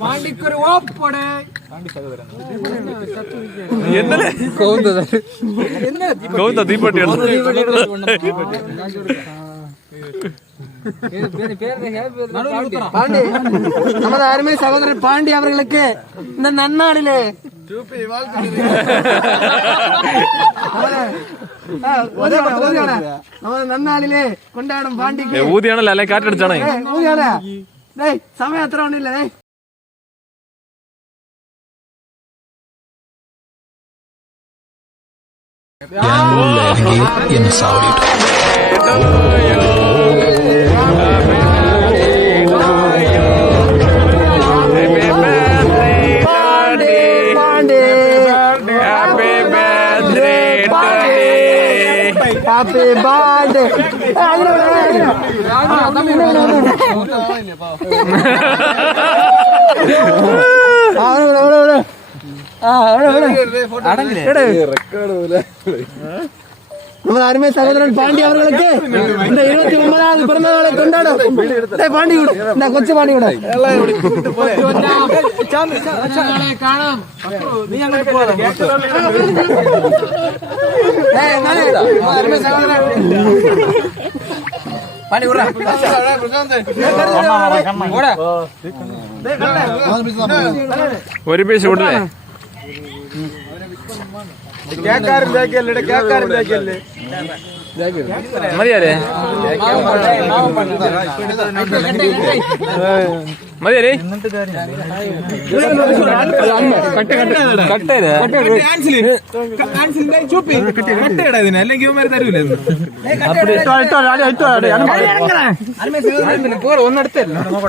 പാണ്ടിക്കൊരു ഓപ്പോടെ ദീപട്ടി பாண்டி நமது அருமை சகோதரர் பாண்டி அவர்களுக்கு இந்த நன்னாளிலே நமது நன்னாளிலே கொண்டாடும் பாண்டிக்கு ஊதியானല്ല അല്ലെ കാറ്റടിച്ചാണേ ஊதியான സമയം അത്ര ഒന്നുമില്ലേ Happy birthday. நமது அருமை சகோதரன் பாண்டி அவர்களுக்கு இந்த 29வது பிறந்த நாளை கொண்டாடும் பாண்டி விடு இந்த கொச்சு பாண்டி விட அருமை சகோதரன் பாண்டி விடுற ഒരു പീസ് വിടലേ മതിയാലേ മതിയാലേ അല്ലെങ്കിൽ ഒന്നെടുത്തല്ലോ